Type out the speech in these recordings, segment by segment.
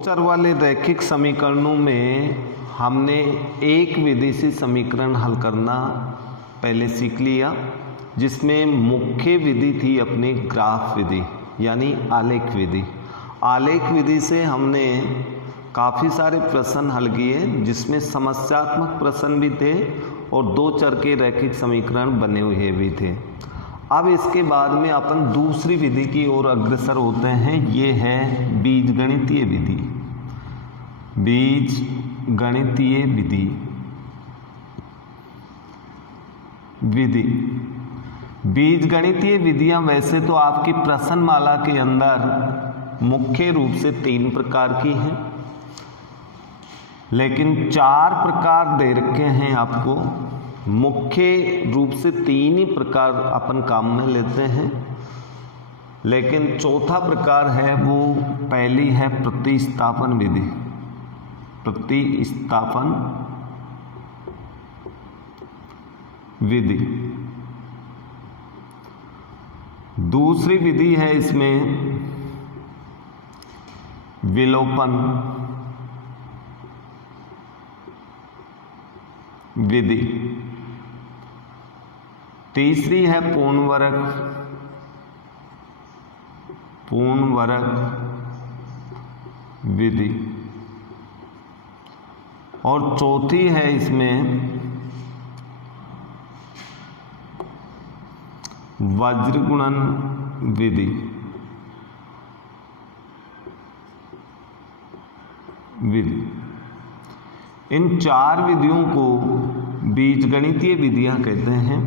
चर वाले रैखिक समीकरणों में हमने एक विधि से समीकरण हल करना पहले सीख लिया, जिसमें मुख्य विधि थी अपनी ग्राफ विधि यानी आलेख विधि। आलेख विधि से हमने काफ़ी सारे प्रश्न हल किए, जिसमें समस्यात्मक प्रश्न भी थे और दो चर के रैखिक समीकरण बने हुए भी थे। अब इसके बाद में अपन दूसरी विधि की ओर अग्रसर होते हैं। ये है बीजगणितीय विधि। बीजगणितीय विधि बीजगणितीय विधियां वैसे तो आपकी प्रश्नमाला के अंदर मुख्य रूप से 3 प्रकार की हैं, लेकिन 4 प्रकार दे रखे हैं आपको। मुख्य रूप से 3 ही प्रकार अपन काम में लेते हैं, लेकिन चौथा प्रकार है वो पहली है प्रतिस्थापन विधि। प्रतिस्थापन विधि दूसरी विधि है इसमें विलोपन विधि। तीसरी है पूर्ण वर्ग विधि और चौथी है इसमें वज्रगुणन विधि। इन 4 विधियों को बीजगणितीय विधियां कहते हैं।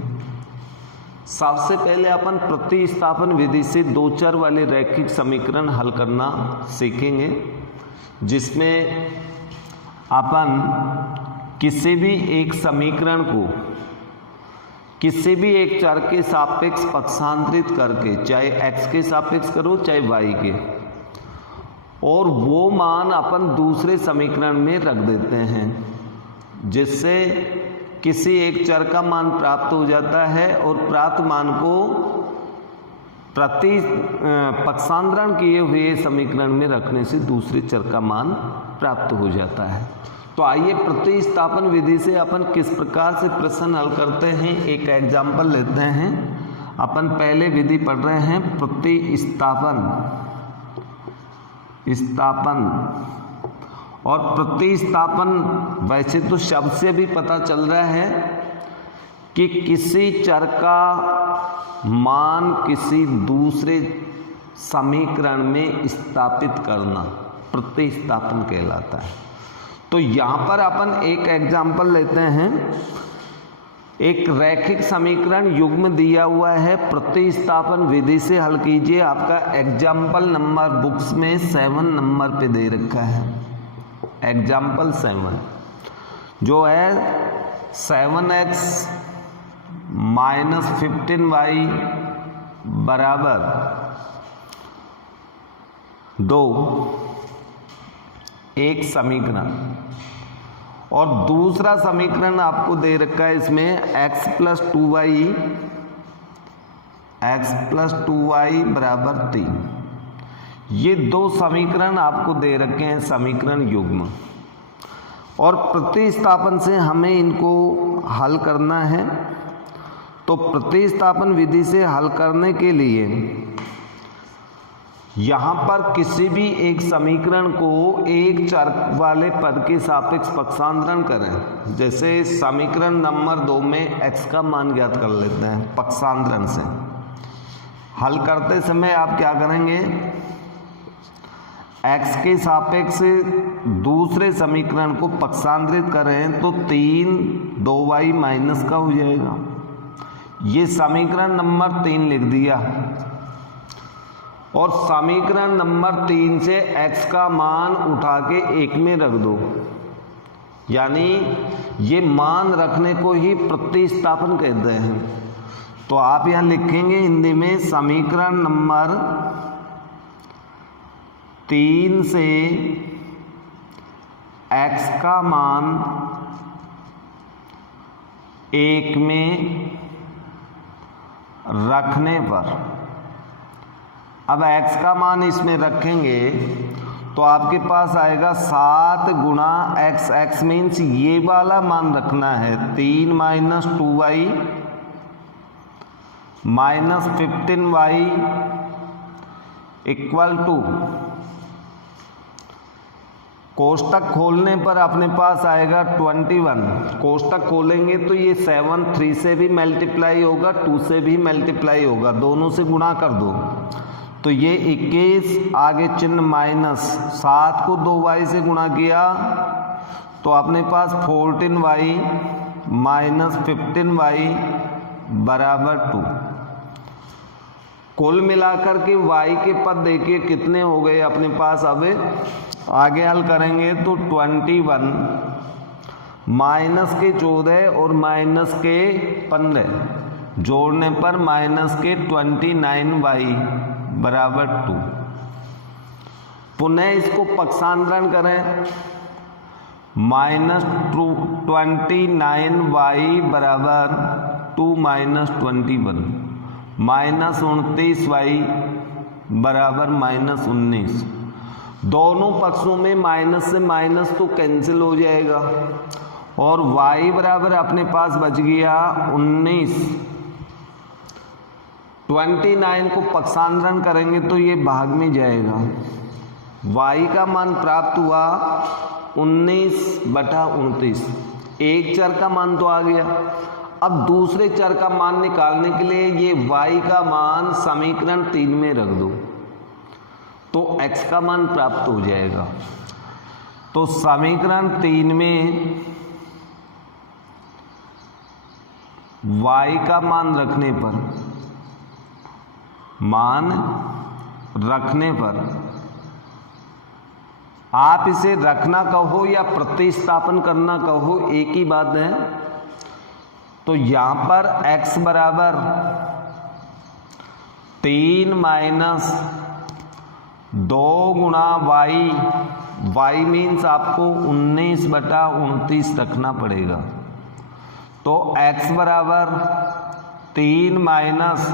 सबसे पहले अपन प्रतिस्थापन विधि से दो चर वाले रैखिक समीकरण हल करना सीखेंगे, जिसमें अपन किसी भी एक समीकरण को किसी भी एक चर के सापेक्ष पक्षांतरित करके, चाहे x के सापेक्ष करो चाहे y के, और वो मान अपन दूसरे समीकरण में रख देते हैं, जिससे किसी एक चर का मान प्राप्त हो जाता है और प्राप्त मान को पक्षांतरण किए हुए समीकरण में रखने से दूसरे चर का मान प्राप्त हो जाता है। तो आइए प्रतिस्थापन विधि से अपन किस प्रकार से प्रश्न हल करते हैं, एक एग्जाम्पल लेते हैं। अपन पहले विधि पढ़ रहे हैं प्रतिस्थापन और प्रतिस्थापन वैसे तो शब्द से भी पता चल रहा है कि किसी चर का मान किसी दूसरे समीकरण में स्थापित करना प्रतिस्थापन कहलाता है। तो यहाँ पर अपन एक एग्जाम्पल लेते हैं। एक रैखिक समीकरण युग्म दिया हुआ है, प्रतिस्थापन विधि से हल कीजिए। आपका एग्जाम्पल नंबर बुक्स में 7 नंबर पे दे रखा है। एग्जाम्पल 7 जो है 7x - 15y बराबर 2 एक समीकरण, और दूसरा समीकरण आपको दे रखा है इसमें x + 2y बराबर 3। ये 2 समीकरण आपको दे रखे हैं, समीकरण युग्म, और प्रतिस्थापन से हमें इनको हल करना है। तो प्रतिस्थापन विधि से हल करने के लिए यहाँ पर किसी भी एक समीकरण को एक चर वाले पद के सापेक्ष पक्षांतरण करें। जैसे समीकरण नंबर 2 में x का मान ज्ञात कर लेते हैं पक्षांतरण से। हल करते समय आप क्या करेंगे, x के सापेक्ष दूसरे समीकरण को पक्षांतरित करें तो 3 2y माइनस का हो जाएगा। ये समीकरण नंबर 3 लिख दिया, और समीकरण नंबर 3 से x का मान उठा के 1 में रख दो, यानी ये मान रखने को ही प्रतिस्थापन कहते हैं। तो आप यहाँ लिखेंगे हिंदी में समीकरण नंबर 3 से x का मान 1 में रखने पर, अब x का मान इसमें रखेंगे तो आपके पास आएगा 7 गुणा x, x मीन्स ये वाला मान रखना है 3 minus 2y minus 15y equal to, कोष्टक खोलने पर अपने पास आएगा 21। कोष्टक खोलेंगे तो ये 7 3 से भी मल्टीप्लाई होगा, 2 से भी मल्टीप्लाई होगा, दोनों से गुणा कर दो तो ये 21, आगे चिन्ह माइनस, 7 को 2y से गुणा किया तो अपने पास 14y माइनस 15y बराबर 2। कुल मिलाकर के y के पद देखिए कितने हो गए अपने पास। अब आगे हल करेंगे तो 21 माइनस के 14 और माइनस के 15 जोड़ने पर माइनस के 29y बराबर 2। पुनः इसको पक्षांतरण करें, माइनस 29y बराबर 2 माइनस 21 माइनस 29y बराबर माइनस 19। दोनों पक्षों में माइनस से माइनस तो कैंसिल हो जाएगा और y बराबर अपने पास बच गया 19। 29 को पक्षांतरण करेंगे तो ये भाग में जाएगा, y का मान प्राप्त हुआ 19/29। एक चर का मान तो आ गया। अब दूसरे चर का मान निकालने के लिए ये y का मान समीकरण 3 में रख दो तो x का मान प्राप्त हो जाएगा। तो समीकरण 3 में y का मान रखने पर आप इसे रखना कहो या प्रतिस्थापन करना कहो, एक ही बात है। तो यहां पर x बराबर 3 माइनस 2 गुणा y मीन्स आपको 19/29 रखना पड़ेगा। तो x बराबर 3 माइनस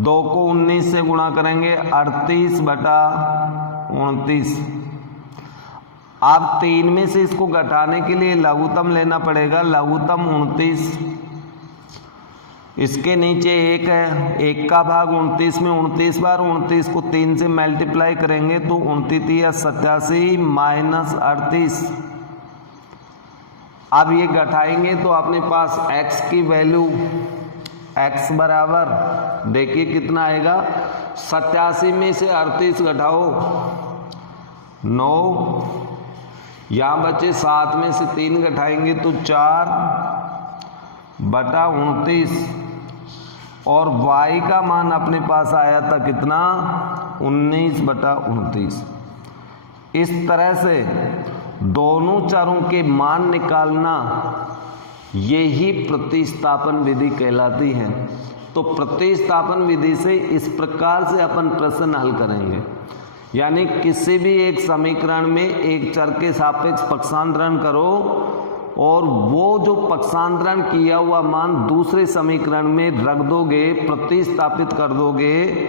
2 को 19 से गुणा करेंगे 38/29। अब 3 में से इसको घटाने के लिए लघुत्तम लेना पड़ेगा, लघुत्तम 29। इसके नीचे 1 है, 1 का भाग 29 में 29 बार, 29 को 3 से मल्टीप्लाई करेंगे तो 29 87 माइनस 38। अब ये घटाएंगे तो अपने पास x की वैल्यू x बराबर देखिए कितना आएगा, 87 में से 38 घटाओ 9, यहाँ बचे 7 में से 3 घटाएंगे तो 4/29 और y का मान अपने पास आया था कितना 19/29। इस तरह से दोनों चरों के मान निकालना यही प्रतिस्थापन विधि कहलाती है। तो प्रतिस्थापन विधि से इस प्रकार से अपन प्रश्न हल करेंगे, यानी किसी भी एक समीकरण में एक चर के सापेक्ष पक्षांतरण करो और वो जो पक्षांतरण किया हुआ मान दूसरे समीकरण में रख दोगे, प्रतिस्थापित कर दोगे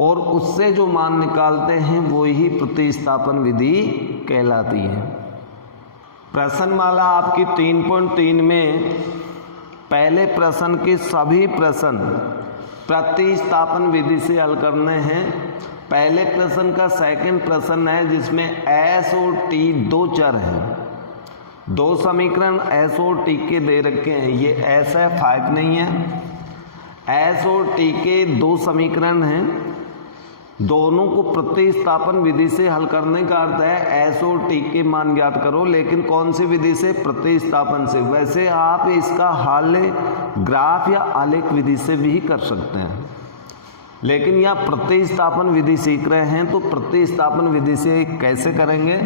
और उससे जो मान निकालते हैं वो ही प्रतिस्थापन विधि कहलाती है। प्रश्नमाला आपकी 3.3 में पहले प्रश्न के सभी प्रश्न प्रतिस्थापन विधि से हल करने हैं। पहले प्रश्न का सेकंड प्रश्न है जिसमें s और t दो चर हैं, दो समीकरण s और t के दे रखे हैं। ये s है, 5 नहीं है। s और t के दो समीकरण हैं, दोनों को प्रतिस्थापन विधि से हल करने का अर्थ है s और t के मान ज्ञात करो, लेकिन कौन सी विधि से? प्रतिस्थापन से। वैसे आप इसका हल ग्राफ या आलेख विधि से भी कर सकते हैं, लेकिन यहाँ प्रतिस्थापन विधि सीख रहे हैं तो प्रतिस्थापन विधि से कैसे करेंगे?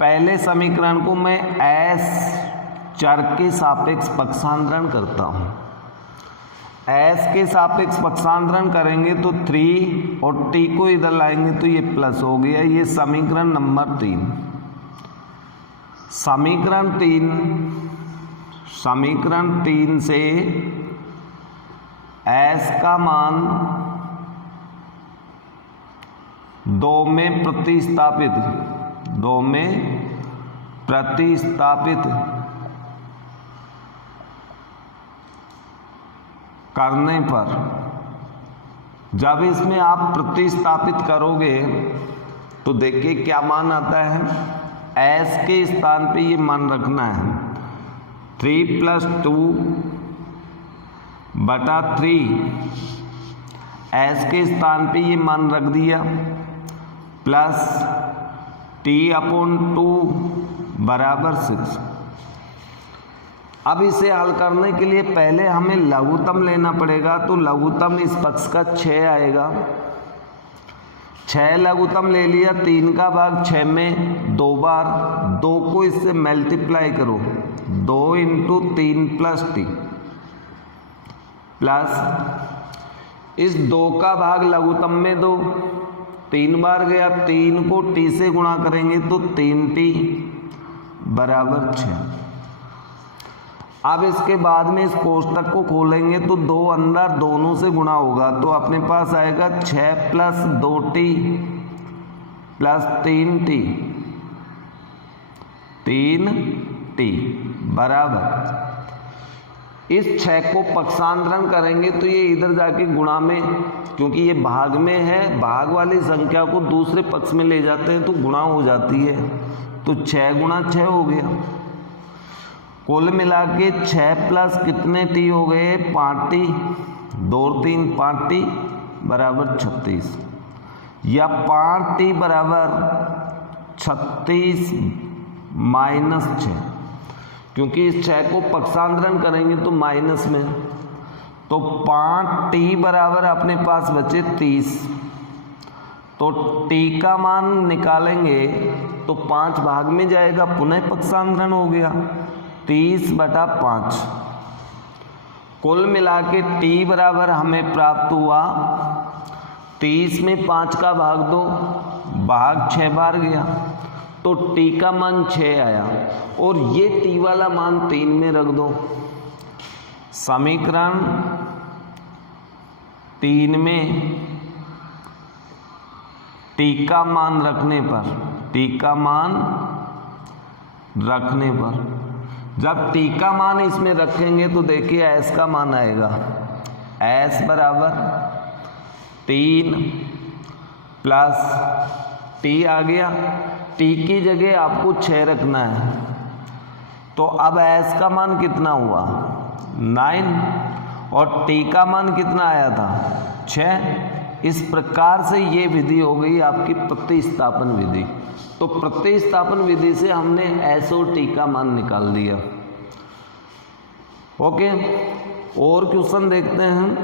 पहले समीकरण को मैं s चर के सापेक्ष पक्षांतरण करता हूँ। s के सापेक्ष पक्षांतरण करेंगे तो 3 और t को इधर लाएंगे तो ये प्लस हो गया। ये समीकरण नंबर 3। समीकरण 3 से s का मान 2 में प्रतिस्थापित, 2 में प्रतिस्थापित करने पर, जब इसमें आप प्रतिस्थापित करोगे तो देखिए क्या मान आता है। s के स्थान पे ये मान रखना है 3 + 2/3, s के स्थान पे ये मान रख दिया, प्लस t/2 = 6। अब इसे हल करने के लिए पहले हमें लघुत्तम लेना पड़ेगा, तो लघुत्तम इस पक्ष का 6 आएगा। 6 लघुत्तम ले लिया, 3 का भाग 6 में 2 बार, 2 को इससे मल्टीप्लाई करो, 2 × 3 + t, प्लस इस 2 का भाग लघुत्तम में दो, 3 बार गया, 3 को t से गुणा करेंगे तो 3t = 6। अब इसके बाद में इस कोष्टक को खोलेंगे तो 2 अंदर दोनों से गुणा होगा, तो अपने पास आएगा 6 + 2t + 3t, 3t बराबर, इस 6 को पक्षांतरण करेंगे तो ये इधर जाके गुणा में, क्योंकि ये भाग में है, भाग वाली संख्या को दूसरे पक्ष में ले जाते हैं तो गुणा हो जाती है, तो 6 × 6 हो गया। कुल मिला के 6 प्लस कितने t हो गए, 5t, 2 और 3 5t = 36, या 5t = 36 - 6, क्योंकि इस 6 को पक्षांतरण करेंगे तो माइनस में, तो 5t बराबर अपने पास बचे 30, तो t का मान निकालेंगे तो 5 भाग में जाएगा, पुनः पक्षांतरण हो गया, 30/5। कुल मिला के t बराबर हमें प्राप्त हुआ, 30 में 5 का भाग दो, भाग 6 बार गया, तो t का मान 6 आया, और ये t वाला मान 3 में रख दो। समीकरण 3 में t का मान रखने पर, t का मान रखने पर, जब t का मान इसमें रखेंगे तो देखिए s का मान आएगा, s = 3 प्लस t आ गया, t की जगह आपको 6 रखना है, तो अब s का मान कितना हुआ 9, और t का मान कितना आया था 6। इस प्रकार से ये विधि हो गई आपकी प्रतिस्थापन विधि। तो प्रतिस्थापन विधि से हमने s और t का मान निकाल दिया। ओके, और क्वेश्चन देखते हैं।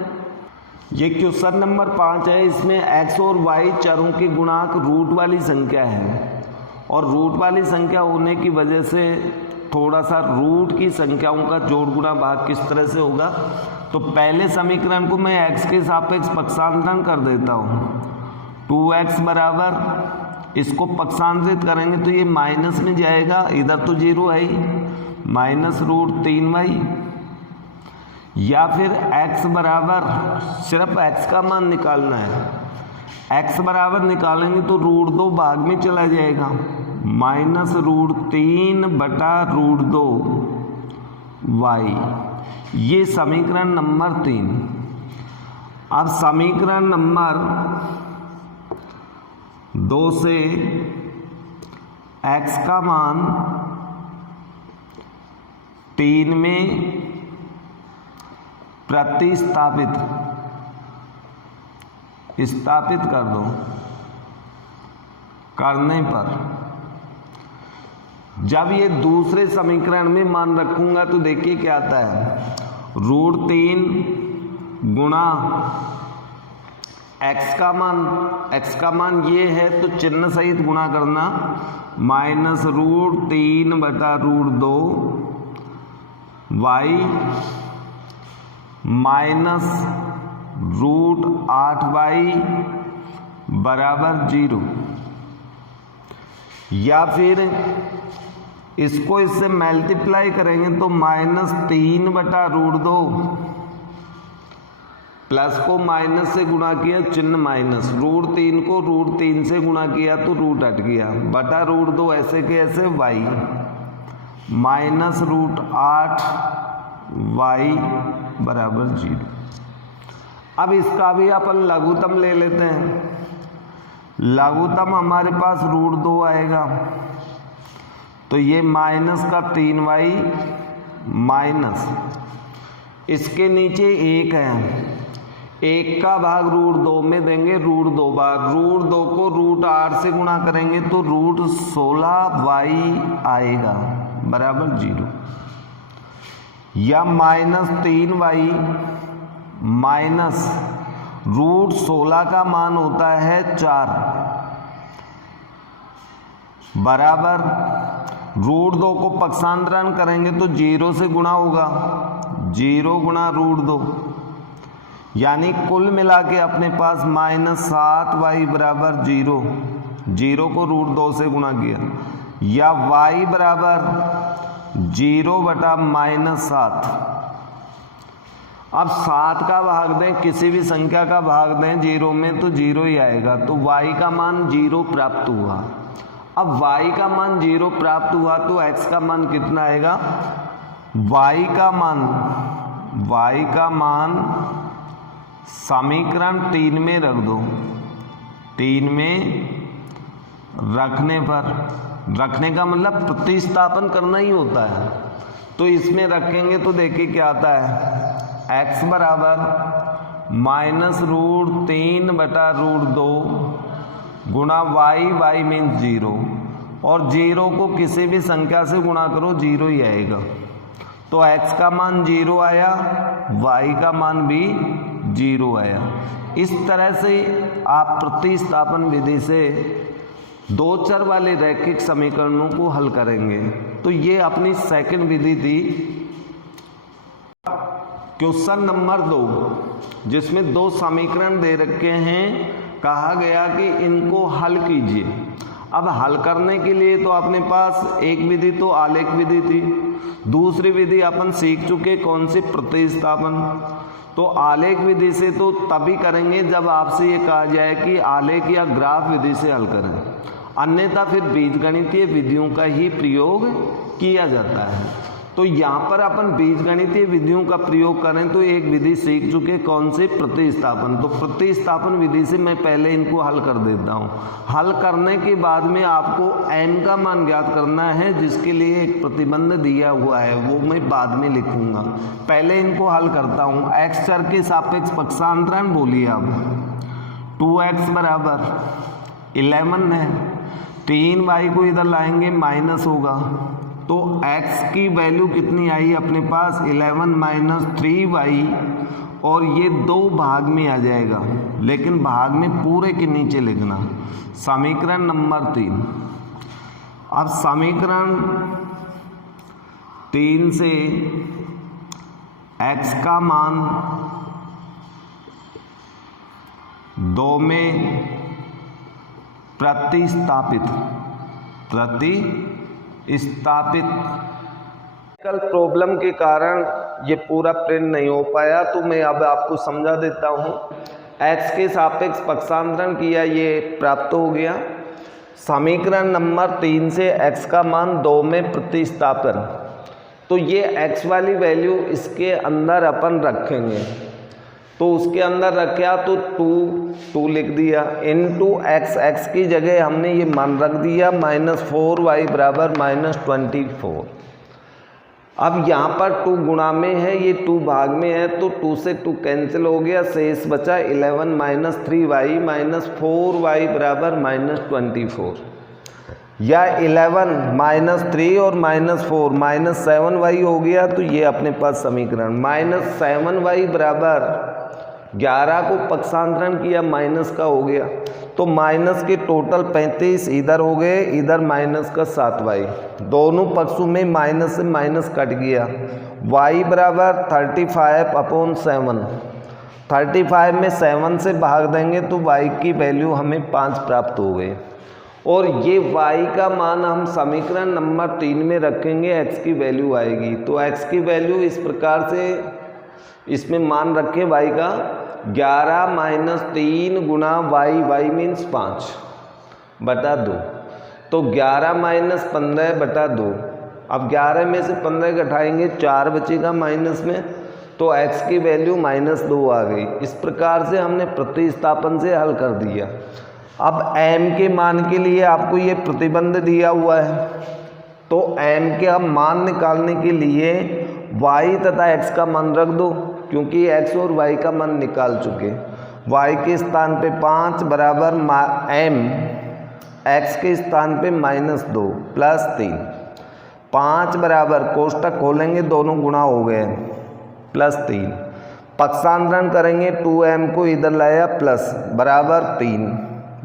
ये क्वेश्चन नंबर 5 है। इसमें x और y चरों की गुणांक रूट वाली संख्या है, और रूट वाली संख्या होने की वजह से थोड़ा सा रूट की संख्याओं का जोड़ गुणा भाग किस तरह से होगा। तो पहले समीकरण को मैं x के सापेक्ष पक्षांतरण कर देता हूँ। 2x बराबर, इसको पक्षांतरित करेंगे तो ये माइनस में जाएगा, इधर तो 0 है ही, -√3y, या फिर x बराबर, सिर्फ x का मान निकालना है, x बराबर निकालेंगे तो √2 भाग में चला जाएगा, -√3/√2y। ये समीकरण नंबर 3। अब समीकरण नंबर 2 से x का मान 3 में प्रतिस्थापित कर दो। करने पर जब ये दूसरे समीकरण में मान रखूंगा तो देखिए क्या आता है, √3 गुणा x का मान ये है तो चिन्ह सहित गुणा करना, -√3/√2y -√8y = 0, या फिर इसको इससे मल्टीप्लाई करेंगे तो -3/√2 प्लस को माइनस से गुणा किया, चिन्ह माइनस, √3 को √3 से गुणा किया तो रूट हट गया, बटा √2 ऐसे के ऐसे y माइनस √8 y बराबर 0। अब इसका भी अपन लघुत्तम ले लेते हैं। लघुत्तम हमारे पास √2 आएगा, तो ये माइनस का 3y माइनस, इसके नीचे 1 है, 1 का भाग √2 में देंगे, √2 बार, √2 को √8 से गुणा करेंगे तो √16y आएगा बराबर 0, या माइनस 3y माइनस √16 का मान होता है 4 बराबर, √2 को पक्षांतरण करेंगे तो 0 से गुणा होगा, 0 गुणा √2, यानी कुल मिला के अपने पास -7y बराबर 0, 0 को √2 से गुणा किया, या y बराबर 0 बटा -7। अब 7 का भाग दें, किसी भी संख्या का भाग दें 0 में तो 0 ही आएगा, तो y का मान 0 प्राप्त हुआ। अब y का मान 0 प्राप्त हुआ तो x का मान कितना आएगा, y का मान समीकरण 3 में रख दो, 3 में रखने पर, रखने का मतलब प्रतिस्थापन करना ही होता है, तो इसमें रखेंगे तो देखिए क्या आता है, x बराबर -√3 बटा √2 गुणा y मीन्स 0, और 0 को किसी भी संख्या से गुणा करो 0 ही आएगा, तो x का मान 0 आया, y का मान भी 0 आया। इस तरह से आप प्रतिस्थापन विधि से दो चर वाले रैखिक समीकरणों को हल करेंगे। तो ये अपनी सेकंड विधि थी। क्वेश्चन नंबर 2, जिसमें दो समीकरण दे रखे हैं, कहा गया कि इनको हल कीजिए। अब हल करने के लिए तो अपने पास एक विधि तो आलेख विधि थी, दूसरी विधि अपन सीख चुके कौन सी, प्रतिस्थापन। तो आलेख विधि से तो तभी करेंगे जब आपसे ये कहा जाए कि आलेख या ग्राफ विधि से हल करें, अन्यथा फिर बीजगणितीय विधियों का ही प्रयोग किया जाता है। तो यहाँ पर अपन बीजगणितीय विधियों का प्रयोग करें तो एक विधि सीख चुके कौन सी, प्रतिस्थापन। तो प्रतिस्थापन विधि से मैं पहले इनको हल कर देता हूँ। हल करने के बाद में आपको m का मान ज्ञात करना है, जिसके लिए एक प्रतिबंध दिया हुआ है, वो मैं बाद में लिखूंगा। पहले इनको हल करता हूँ। x चर के सापेक्ष पक्षांतरण बोलिए अब। 2x बराबर 11 है, 3y को इधर लाएंगे माइनस होगा, तो x की वैल्यू कितनी आई अपने पास, 11 माइनस 3y, और ये दो भाग में आ जाएगा, लेकिन भाग में पूरे के नीचे लिखना। समीकरण नंबर 3। अब समीकरण 3 से x का मान 2 में प्रतिस्थापित कल प्रॉब्लम के कारण ये पूरा प्रिंट नहीं हो पाया, तो मैं अब आपको समझा देता हूँ। x के सापेक्ष पक्षांतरण किया, ये प्राप्त हो गया। समीकरण नंबर 3 से x का मान 2 में प्रतिस्थापन, तो ये x वाली वैल्यू इसके अंदर अपन रखेंगे, तो उसके अंदर रखा तो 2 लिख दिया, इनटू x की जगह हमने ये मान रख दिया -4y बराबर -24। अब यहाँ पर 2 गुणा में है, ये 2 भाग में है, तो 2 से 2 कैंसिल हो गया, शेष बचा 11 माइनस 3y माइनस 4y बराबर -24, या 11 माइनस 3 और -4 -7y हो गया। तो ये अपने पास समीकरण -7y बराबर 11 को पक्षांतरण किया माइनस का हो गया, तो माइनस के टोटल 35 इधर हो गए, इधर माइनस का 7y, दोनों पक्षों में माइनस से माइनस कट गया। y बराबर 35/7, 35 में 7 से भाग देंगे तो y की वैल्यू हमें 5 प्राप्त हो गई। और ये y का मान हम समीकरण नंबर 3 में रखेंगे, x की वैल्यू आएगी। तो x की वैल्यू इस प्रकार से इसमें मान रखें y का 11 माइनस 3 गुना y मीन्स 5/2, तो 11 माइनस 15/2। अब 11 में से 15 घटाएंगे 4 बचेगा माइनस में, तो x की वैल्यू -2 आ गई। इस प्रकार से हमने प्रतिस्थापन से हल कर दिया। अब m के मान के लिए आपको ये प्रतिबंध दिया हुआ है, तो m के मान निकालने के लिए y तथा x का मान रख दो, क्योंकि x और y का मान निकाल चुके। y के स्थान पे 5 बराबर m, x के स्थान पे -2 प्लस 3। 5 बराबर कोष्टक खोलेंगे, दोनों गुणा हो गए, प्लस 3। पक्षांतरण करेंगे, 2m को इधर लाया प्लस बराबर 3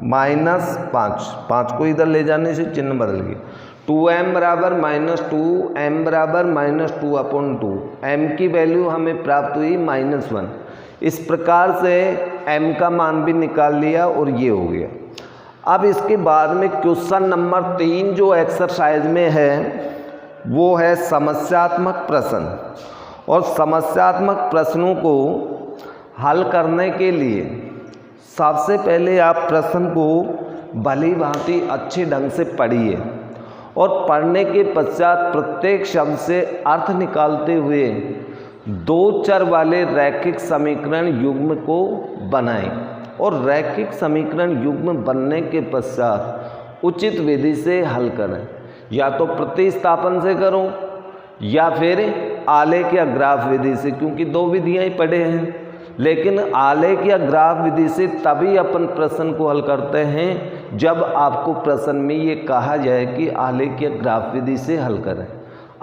माइनस 5 को इधर ले जाने से चिन्ह बदल गया। 2m बराबर -2, m बराबर -2/2। m की वैल्यू हमें प्राप्त हुई -1। इस प्रकार से m का मान भी निकाल लिया और ये हो गया। अब इसके बाद में क्वेश्चन नंबर 3 जो एक्सरसाइज में है वो है समस्यात्मक प्रश्न। और समस्यात्मक प्रश्नों को हल करने के लिए सबसे पहले आप प्रश्न को भली भांति अच्छे ढंग से पढ़िए और पढ़ने के पश्चात प्रत्येक शब्द से अर्थ निकालते हुए 2 चर वाले रैखिक समीकरण युग्म को बनाएं। और रैखिक समीकरण युग्म बनने के पश्चात उचित विधि से हल करें, या तो प्रतिस्थापन से करो या फिर आलेख या ग्राफ विधि से, क्योंकि 2 विधियां ही पढ़े हैं। लेकिन आलेख या ग्राफ विधि से तभी अपन प्रश्न को हल करते हैं जब आपको प्रश्न में ये कहा जाए कि आलेख या ग्राफ विधि से हल करें,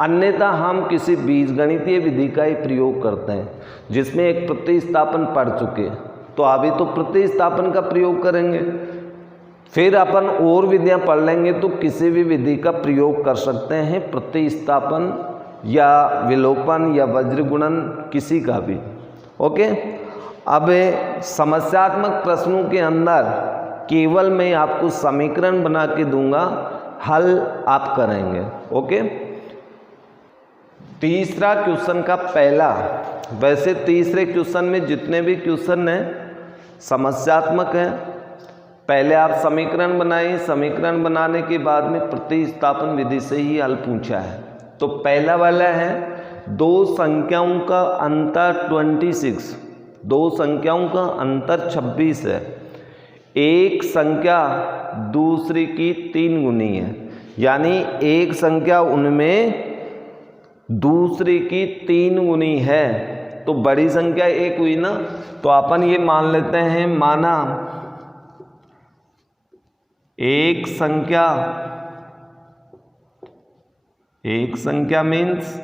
अन्यथा हम किसी बीजगणितीय विधि का ही प्रयोग करते हैं जिसमें एक प्रतिस्थापन पढ़ चुके। तो अभी तो प्रतिस्थापन का प्रयोग करेंगे, फिर अपन और विधियां पढ़ लेंगे तो किसी भी विधि का प्रयोग कर सकते हैं, प्रतिस्थापन या विलोपन या वज्रगुणन, किसी का भी। ओके, अब समस्यात्मक प्रश्नों के अंदर केवल मैं आपको समीकरण बना के दूंगा, हल आप करेंगे। ओके, तीसरा क्वेश्चन का पहला, वैसे तीसरे क्वेश्चन में जितने भी क्वेश्चन हैं समस्यात्मक हैं। पहले आप समीकरण बनाइए, समीकरण बनाने के बाद में प्रतिस्थापन विधि से ही हल पूछा है। तो पहला वाला है 2 संख्याओं का अंतर 26, 2 संख्याओं का अंतर 26 है। एक संख्या दूसरी की 3 गुनी है, यानी एक संख्या उनमें दूसरी की 3 गुनी है, तो बड़ी संख्या एक हुई ना। तो अपन ये मान लेते हैं, माना एक संख्या मीन्स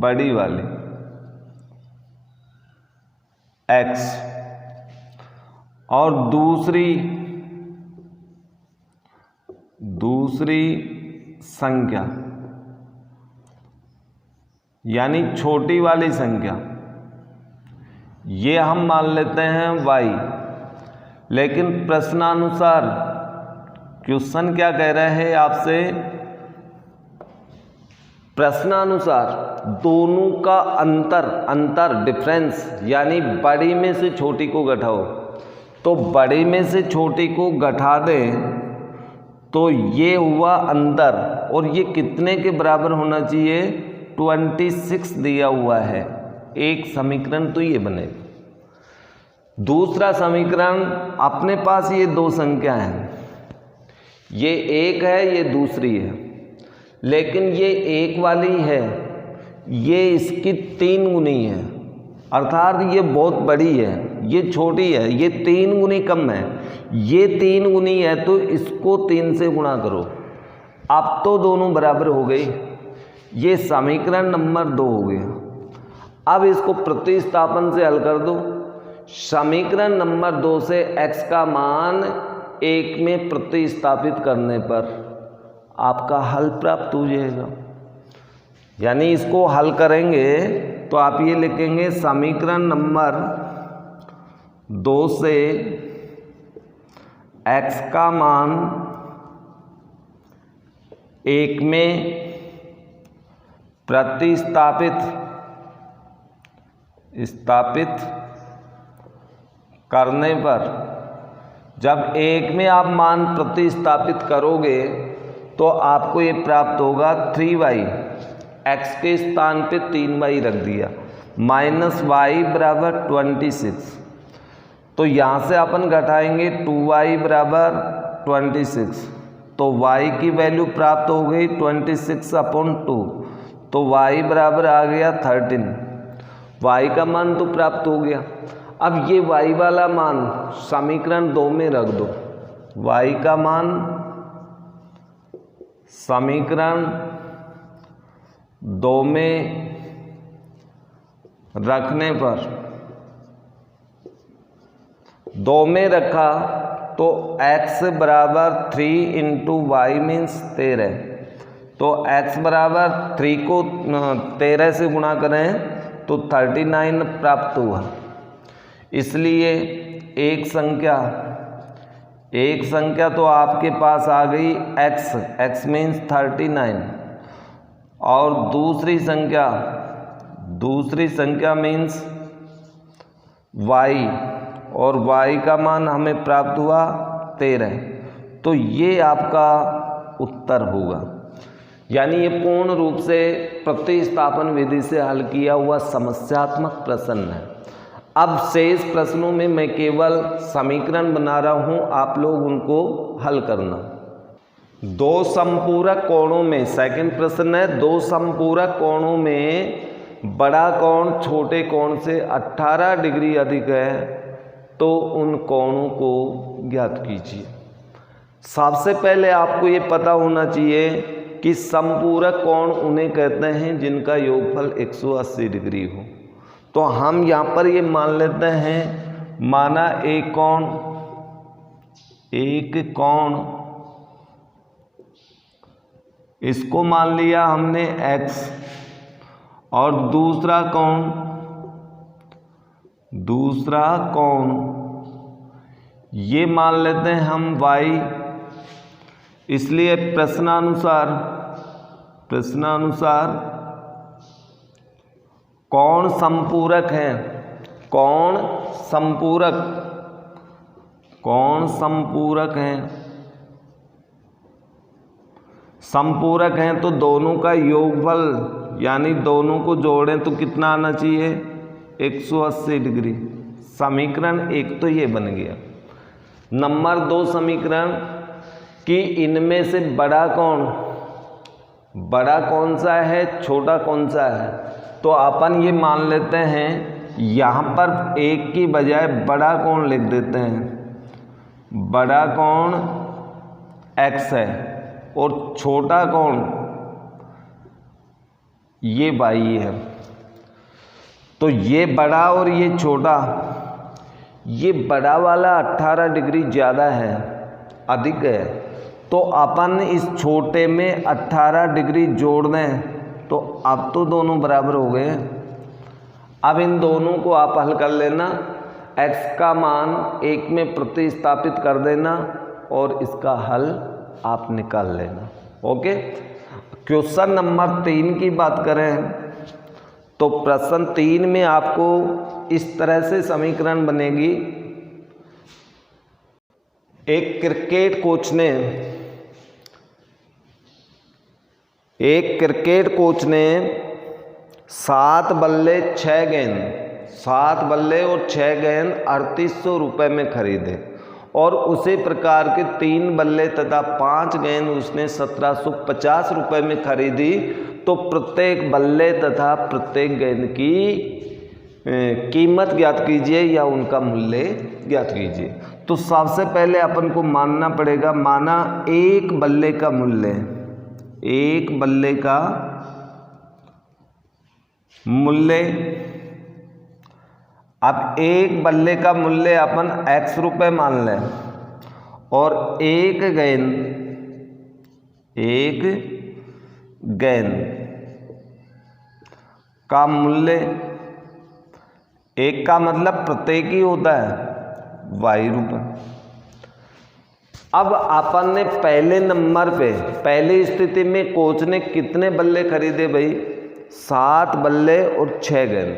बड़ी वाली x, और दूसरी संख्या यानी छोटी वाली संख्या, ये हम मान लेते हैं y। लेकिन प्रश्नानुसार क्वेश्चन क्या कह रहा है आपसे, प्रश्नानुसार दोनों का अंतर डिफरेंस, यानी बड़ी में से छोटी को घटाओ। तो बड़ी में से छोटी को घटा दें तो ये हुआ अंतर, और ये कितने के बराबर होना चाहिए, 26 दिया हुआ है। एक समीकरण तो ये बनेगा। दूसरा समीकरण, अपने पास ये 2 संख्या हैं, ये एक है ये दूसरी है, लेकिन ये एक वाली है, ये इसकी 3 गुनी है, अर्थात ये बहुत बड़ी है, ये छोटी है, ये 3 गुनी कम है। ये 3 गुनी है तो इसको 3 से गुणा करो, अब तो दोनों बराबर हो गई। ये समीकरण नंबर 2 हो गया। अब इसको प्रतिस्थापन से हल कर दो। समीकरण नंबर 2 से x का मान 1 में प्रतिस्थापित करने पर आपका हल प्राप्त हो जाएगा। यानी इसको हल करेंगे तो आप ये लिखेंगे, समीकरण नंबर 2 से x का मान 1 में प्रतिस्थापित करने पर जब एक में आप मान प्रतिस्थापित करोगे तो आपको ये प्राप्त होगा 3y, x के स्थान पे 3y रख दिया, माइनस y बराबर 26। तो यहाँ से अपन घटाएंगे 2y बराबर 26, तो y की वैल्यू प्राप्त हो गई 26/2, तो y बराबर आ गया 13। y का मान तो प्राप्त हो गया। अब ये y वाला मान समीकरण 2 में रख दो। y का मान समीकरण 2 में रखने पर 2 में रखा तो x बराबर 3 इंटू वाई मीन्स 13, तो x बराबर 3 को 13 से गुणा करें तो 39 प्राप्त हुआ। इसलिए एक संख्या तो आपके पास आ गई x मीन्स 39, और दूसरी संख्या मीन्स y, और y का मान हमें प्राप्त हुआ 13। तो ये आपका उत्तर होगा। यानी ये पूर्ण रूप से प्रतिस्थापन विधि से हल किया हुआ समस्यात्मक प्रश्न है। अब शेष प्रश्नों में मैं केवल समीकरण बना रहा हूं, आप लोग उनको हल करना। दो समपूरक कोणों में, सेकंड प्रश्न है, दो समपूरक कोणों में बड़ा कोण छोटे कोण से 18 डिग्री अधिक है तो उन कोणों को ज्ञात कीजिए। सबसे पहले आपको ये पता होना चाहिए कि समपूरक कोण उन्हें कहते हैं जिनका योगफल 180 डिग्री हो। तो हम यहाँ पर ये मान लेते हैं, माना एक कोण इसको मान लिया हमने x, और दूसरा कोण ये मान लेते हैं हम y। इसलिए प्रश्नानुसार कौन संपूरक हैं, कौन संपूरक हैं तो दोनों का योगफल यानी दोनों को जोड़ें तो कितना आना चाहिए 180 डिग्री। समीकरण 1 तो ये बन गया। नंबर 2 समीकरण कि इनमें से बड़ा कौन सा है, छोटा कौन सा है। तो अपन ये मान लेते हैं, यहाँ पर एक की बजाय बड़ा कोण लिख देते हैं। बड़ा कोण x है और छोटा कोण ये y है। तो ये बड़ा और ये छोटा, ये बड़ा वाला 18 डिग्री ज़्यादा है, अधिक है, तो अपन इस छोटे में 18 डिग्री जोड़ दें तो अब तो दोनों बराबर हो गए। अब इन दोनों को आप हल कर लेना, x का मान 1 में प्रतिस्थापित कर देना और इसका हल आप निकाल लेना। ओके। क्वेश्चन नंबर 3 की बात करें तो प्रश्न 3 में आपको इस तरह से समीकरण बनेगी। एक क्रिकेट कोच ने 7 बल्ले और 6 गेंद 3800 रुपये में खरीदे और उसी प्रकार के 3 बल्ले तथा 5 गेंद उसने 1750 रुपये में खरीदी। तो प्रत्येक बल्ले तथा प्रत्येक गेंद की कीमत ज्ञात कीजिए या उनका मूल्य ज्ञात कीजिए। तो सबसे पहले अपन को मानना पड़ेगा, माना एक बल्ले का मूल्य, अब एक बल्ले का मूल्य अपन x रुपये मान लें और एक गेंद का मूल्य, एक का मतलब प्रत्येक ही होता है y रुपये। अब अपन ने पहले नंबर पे, पहली स्थिति में कोच ने कितने बल्ले खरीदे भाई, 7 बल्ले और 6 गेंद।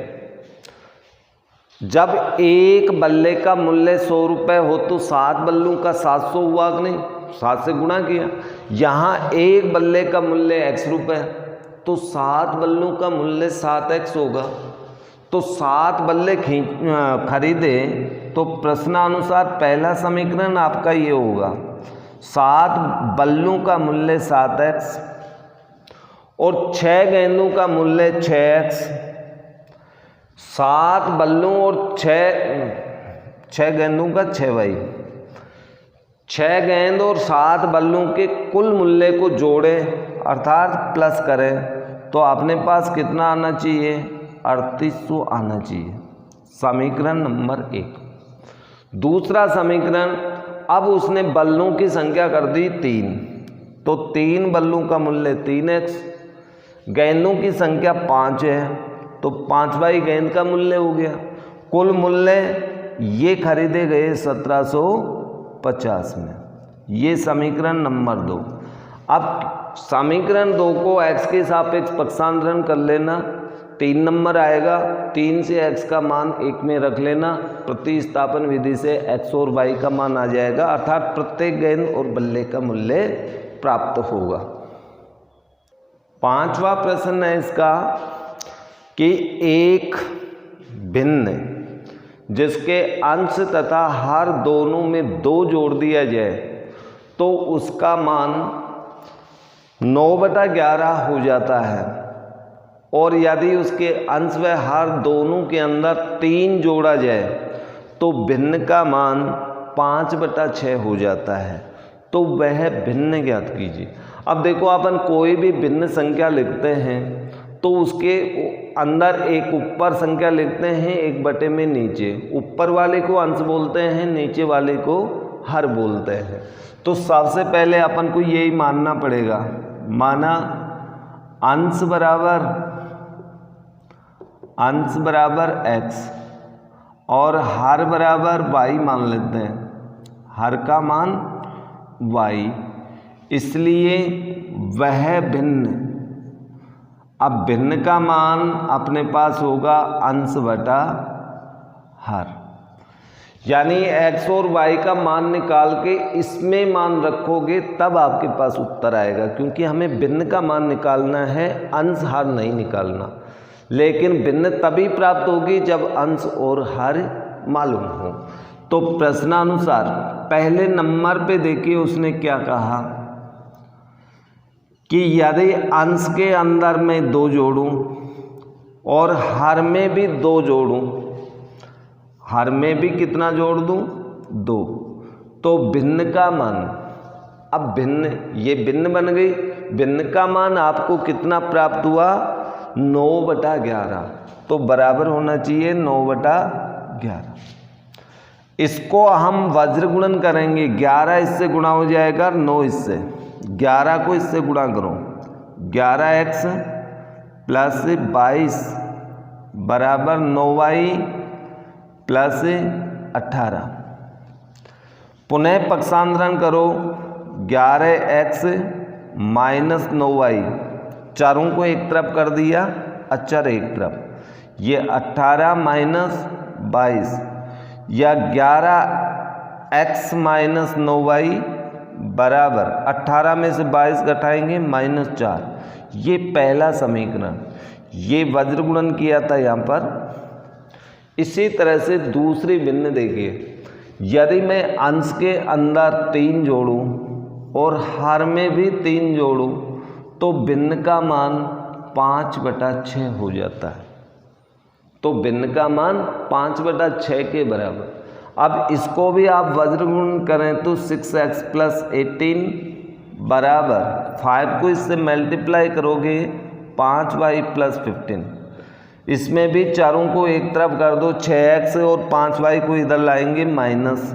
जब एक बल्ले का मूल्य 100 रुपये हो तो 7 बल्लों का 700 हुआ कि नहीं, 7 से गुणा किया। यहाँ एक बल्ले का मूल्य x रुपये तो 7 बल्लों का मूल्य 7x होगा। तो 7 बल्ले खरीदे तो प्रश्नानुसार पहला समीकरण आपका ये होगा 7 बल्लों का मूल्य 7x और 6 गेंदों का मूल्य 6x। 7 बल्लों और 6 गेंदों का 6y, 6 गेंद और 7 बल्लों के कुल मूल्य को जोड़ें अर्थात प्लस करें तो अपने पास कितना आना चाहिए, 3800 आना चाहिए। समीकरण नंबर 1। दूसरा समीकरण, अब उसने बल्लों की संख्या कर दी 3, तो 3 बल्लों का मूल्य 3x, गेंदों की संख्या 5 है तो 5y गेंद का मूल्य हो गया। कुल मूल्य ये खरीदे गए 1750 में। ये समीकरण नंबर 2। अब समीकरण 2 को x के सापेक्ष पक्षांतरण कर लेना, 3 नंबर आएगा, 3 से x का मान 1 में रख लेना, प्रतिस्थापन विधि से x और y का मान आ जाएगा अर्थात प्रत्येक गेंद और बल्ले का मूल्य प्राप्त होगा। 5वां प्रश्न है इसका कि एक भिन्न जिसके अंश तथा हर दोनों में 2 जोड़ दिया जाए तो उसका मान 9/11 हो जाता है, और यदि उसके अंश व हर दोनों के अंदर 3 जोड़ा जाए तो भिन्न का मान 5/6 हो जाता है। तो वह भिन्न ज्ञात कीजिए। अब देखो, अपन कोई भी भिन्न संख्या लिखते हैं तो उसके अंदर एक ऊपर संख्या लिखते हैं, एक बटे में नीचे। ऊपर वाले को अंश बोलते हैं, नीचे वाले को हर बोलते हैं। तो सबसे पहले अपन को यही मानना पड़ेगा, माना अंश बराबर x और हर बराबर y मान लेते हैं, हर का मान y, इसलिए वह भिन्न। अब भिन्न का मान अपने पास होगा अंश बटा हर, यानी x और y का मान निकाल के इसमें मान रखोगे तब आपके पास उत्तर आएगा, क्योंकि हमें भिन्न का मान निकालना है, अंश हर नहीं निकालना। लेकिन भिन्न तभी प्राप्त होगी जब अंश और हर मालूम हो। तो प्रश्नानुसार पहले नंबर पे देखिए उसने क्या कहा कि यदि अंश के अंदर मैं 2 जोड़ूं और हर में भी 2 जोड़ूं, हर में भी कितना जोड़ दूं, 2, तो भिन्न का मान, अब भिन्न, ये भिन्न बन गई, भिन्न का मान आपको कितना प्राप्त हुआ, 9/11, तो बराबर होना चाहिए 9/11। इसको हम वज्र गुणन करेंगे, 11 इससे गुणा हो जाएगा, 9 इससे, 11 को इससे गुणा करो, 11x प्लस 22 बराबर 9y प्लस 18। पुनः पक्षांतरण करो, 11x माइनस 9y, चारों को एक तरफ कर दिया, अचर एक तरफ, ये 18 माइनस 22 या 11x माइनस 9y बराबर 18 में से 22 घटाएंगे -4। ये पहला समीकरण, ये वज्र गुणन किया था यहाँ पर। इसी तरह से दूसरी भिन्न देखिए, यदि मैं अंश के अंदर 3 जोड़ूं और हर में भी 3 जोड़ूं तो भिन्न का मान 5/6 हो जाता है। तो भिन्न का मान 5/6 के बराबर। अब इसको भी आप वज्र गुणन करें तो 6x प्लस 18 बराबर 5 को इससे मल्टीप्लाई करोगे 5y प्लस 15। इसमें भी चारों को एक तरफ कर दो, 6x और 5y को इधर लाएंगे माइनस,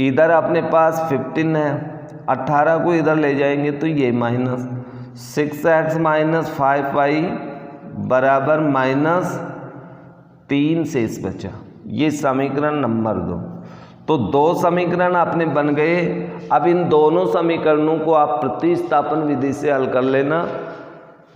इधर अपने पास 15 है, 18 को इधर ले जाएंगे तो ये माइनस, 6x माइनस 5y बराबर -3 शेष बचा। ये समीकरण नंबर 2। तो 2 समीकरण आपने बन गए। अब इन दोनों समीकरणों को आप प्रतिस्थापन विधि से हल कर लेना।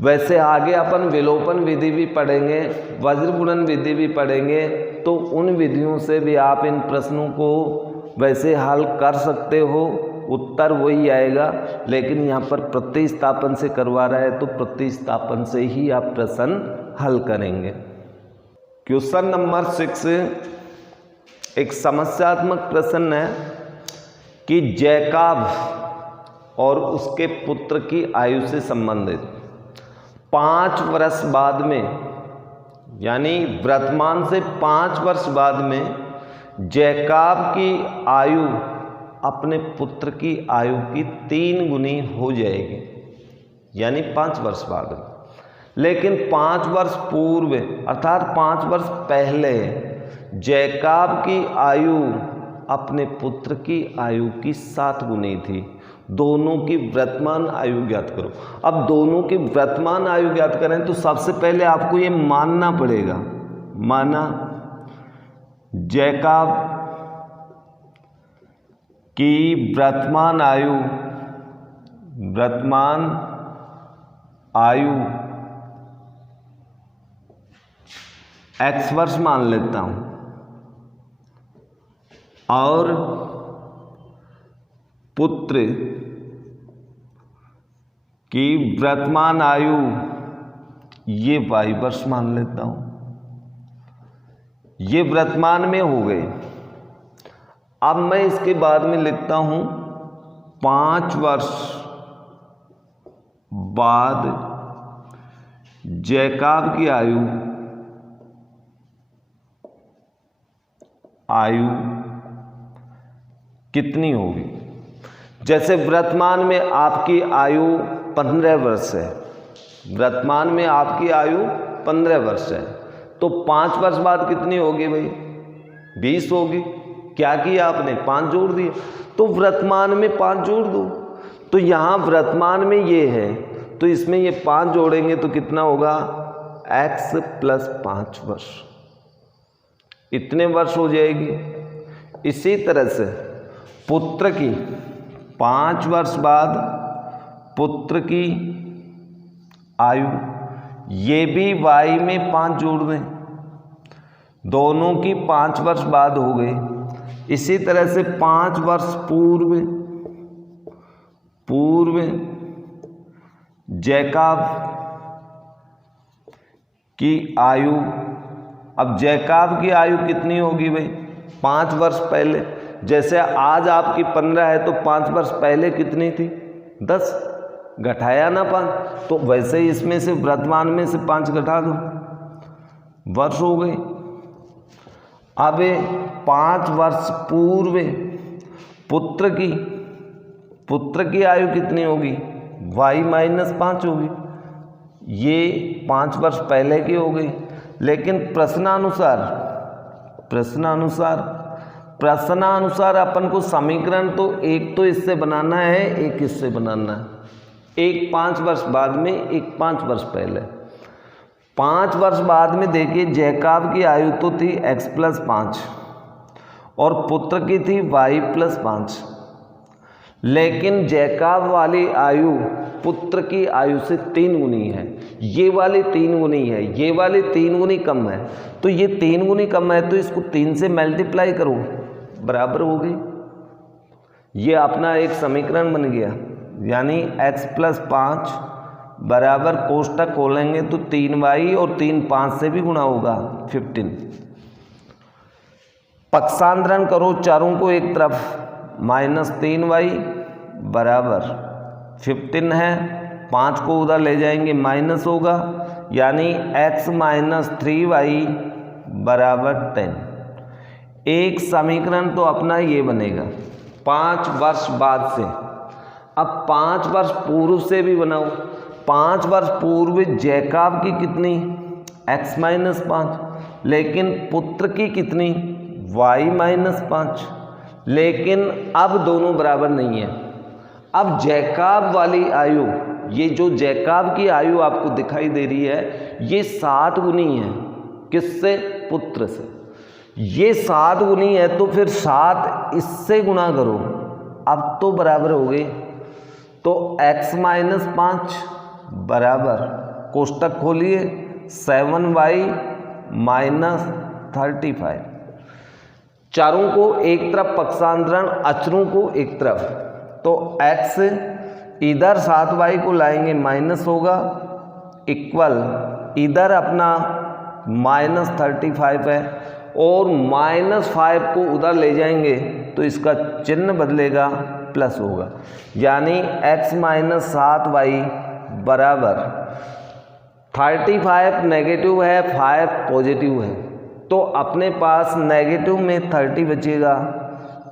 वैसे आगे अपन विलोपन विधि भी पढ़ेंगे, वज्र गुणन विधि भी पढ़ेंगे, तो उन विधियों से भी आप इन प्रश्नों को वैसे हल कर सकते हो, उत्तर वही आएगा, लेकिन यहाँ पर प्रतिस्थापन से करवा रहा है तो प्रतिस्थापन से ही आप प्रश्न हल करेंगे। क्वेश्चन नंबर 6 एक समस्यात्मक प्रश्न है कि जैकब और उसके पुत्र की आयु से संबंधित 5 वर्ष बाद में, यानी वर्तमान से 5 वर्ष बाद में जैकब की आयु अपने पुत्र की आयु की 3 गुनी हो जाएगी, यानी 5 वर्ष बाद में। लेकिन 5 वर्ष पूर्व अर्थात 5 वर्ष पहले जैकब की आयु अपने पुत्र की आयु की 7 गुनी थी। दोनों की वर्तमान आयु ज्ञात करो। अब दोनों की वर्तमान आयु ज्ञात करें तो सबसे पहले आपको ये मानना पड़ेगा, माना जैकब की वर्तमान आयु x वर्ष मान लेता हूं और पुत्र की वर्तमान आयु ये y वर्ष मान लेता हूं। ये वर्तमान में हो गए। अब मैं इसके बाद में लिखता हूं 5 वर्ष बाद जैकब की आयु कितनी होगी। जैसे वर्तमान में आपकी आयु 15 वर्ष है, वर्तमान में आपकी आयु 15 वर्ष है, तो 5 वर्ष बाद कितनी होगी भाई? 20 होगी। क्या किया आपने? 5 जोड़ दिए, तो वर्तमान में 5 जोड़ दो। तो यहाँ वर्तमान में ये है तो इसमें ये 5 जोड़ेंगे तो कितना होगा? x + 5 वर्ष, इतने वर्ष हो जाएगी। इसी तरह से पुत्र की 5 वर्ष बाद पुत्र की आयु, ये भी y में 5 जोड़ दें, दोनों की 5 वर्ष बाद हो गए। इसी तरह से 5 वर्ष पूर्व जैकब की आयु, अब जैकब की आयु कितनी होगी भाई? 5 वर्ष पहले, जैसे आज आपकी 15 है तो 5 वर्ष पहले कितनी थी? 10, घटाया ना 5, तो वैसे ही इसमें से वर्तमान में से 5 घटा दो, वर्ष हो गए। अब 5 वर्ष पूर्व पुत्र की आयु कितनी होगी? y - 5 होगी। ये 5 वर्ष पहले की हो गई। लेकिन प्रश्नानुसार अपन को समीकरण तो एक तो इससे बनाना है, एक इससे बनाना है। एक 5 वर्ष बाद में, एक 5 वर्ष पहले। 5 वर्ष बाद में देखिए जैकब की आयु तो थी x + 5 और पुत्र की थी y + 5, लेकिन जैकब वाली आयु पुत्र की आयु से 3 गुनी है। ये वाली 3 गुनी है, ये वाली 3 गुनी कम है, तो ये 3 गुनी कम है तो इसको 3 से मल्टीप्लाई करो, बराबर हो गई। ये अपना एक समीकरण बन गया, यानी x + 5 बराबर कोष्टक खोलेंगे तो 3y और 3 5 से भी गुणा होगा 15। पक्षांतरण करो चारों को एक तरफ, -3y बराबर 15 है, 5 को उधर ले जाएंगे माइनस होगा, यानी x - 3y बराबर 10। एक समीकरण तो अपना ये बनेगा 5 वर्ष बाद से। अब 5 वर्ष पूर्व से भी बनाओ। 5 वर्ष पूर्व जैकब की कितनी? x - 5, लेकिन पुत्र की कितनी? y - 5, लेकिन अब दोनों बराबर नहीं है। अब जैकब वाली आयु, ये जो जैकब की आयु आपको दिखाई दे रही है, ये 7 गुनी है। किससे? पुत्र से। ये 7 गुनी है तो फिर 7 इससे गुणा करो, अब तो बराबर हो गई। तो x - 5 बराबर, कोष्टक खोलिए, 7y - 35। चारों को एक तरफ पक्षांतरण, अचरों को एक तरफ, तो x इधर 7y को लाएंगे माइनस होगा, इक्वल इधर अपना -35 है और -5 को उधर ले जाएंगे तो इसका चिन्ह बदलेगा, प्लस होगा, यानी x - 7y बराबर 35 नेगेटिव है, 5 पॉजिटिव है, तो अपने पास नेगेटिव में 30 बचेगा,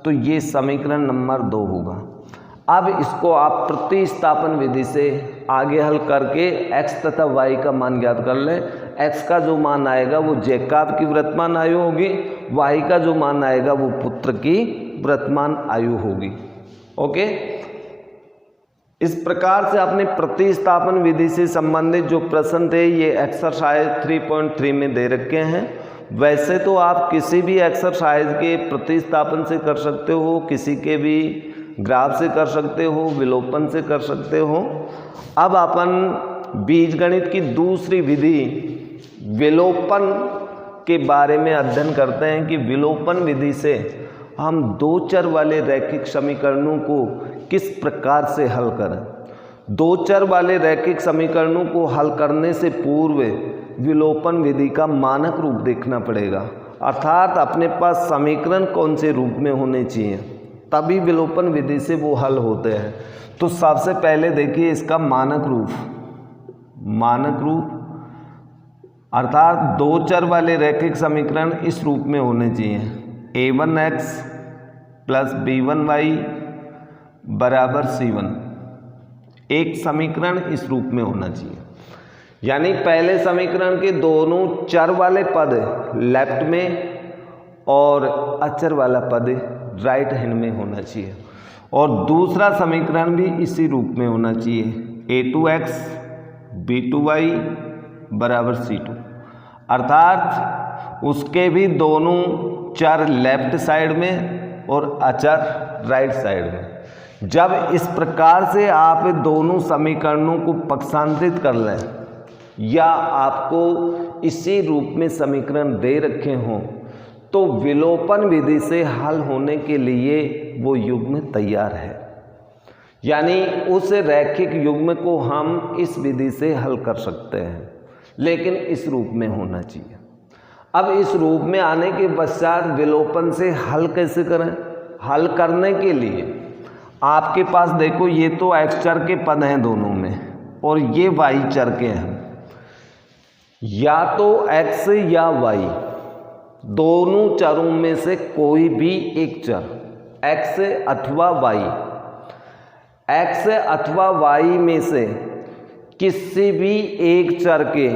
तो ये समीकरण नंबर 2 होगा। अब इसको आप प्रतिस्थापन विधि से आगे हल करके x तथा y का मान ज्ञात कर लें। x का जो मान आएगा वो जैकब की वर्तमान आयु होगी, y का जो मान आएगा वो पुत्र की वर्तमान आयु होगी। ओके, इस प्रकार से आपने प्रतिस्थापन विधि से संबंधित जो प्रश्न थे ये एक्सरसाइज 3.3 में दे रखे हैं। वैसे तो आप किसी भी एक्सरसाइज के प्रतिस्थापन से कर सकते हो, किसी के भी ग्राफ से कर सकते हो, विलोपन से कर सकते हो। अब अपन बीजगणित की दूसरी विधि विलोपन के बारे में अध्ययन करते हैं कि विलोपन विधि से हम दो चर वाले रैखिक समीकरणों को किस प्रकार से हल करें। दो चर वाले रैखिक समीकरणों को हल करने से पूर्व विलोपन विधि का मानक रूप देखना पड़ेगा, अर्थात अपने पास समीकरण कौन से रूप में होने चाहिए, तभी विलोपन विधि से वो हल होते हैं। तो सबसे पहले देखिए इसका मानक रूप अर्थात दो चर वाले रैखिक समीकरण इस रूप में होने चाहिए, a1x + b1y = c1। एक समीकरण इस रूप में होना चाहिए, यानी पहले समीकरण के दोनों चर वाले पद लेफ्ट में और अचर वाला पद राइट हैंड में होना चाहिए, और दूसरा समीकरण भी इसी रूप में होना चाहिए, a2x b2y = c2। अर्थात उसके भी दोनों चर लेफ्ट साइड में और अचर राइट साइड में। जब इस प्रकार से आप दोनों समीकरणों को पक्षांतरित कर लें या आपको इसी रूप में समीकरण दे रखे हों तो विलोपन विधि से हल होने के लिए वो युग्म तैयार है, यानी उस रैखिक युग्म को हम इस विधि से हल कर सकते हैं, लेकिन इस रूप में होना चाहिए। अब इस रूप में आने के पश्चात विलोपन से हल कैसे करें। हल करने के लिए आपके पास देखो ये तो x चर के पद हैं दोनों में और ये y चर के हैं, या तो x या y दोनों चरों में से कोई भी एक चर x अथवा y में से किसी भी एक चर के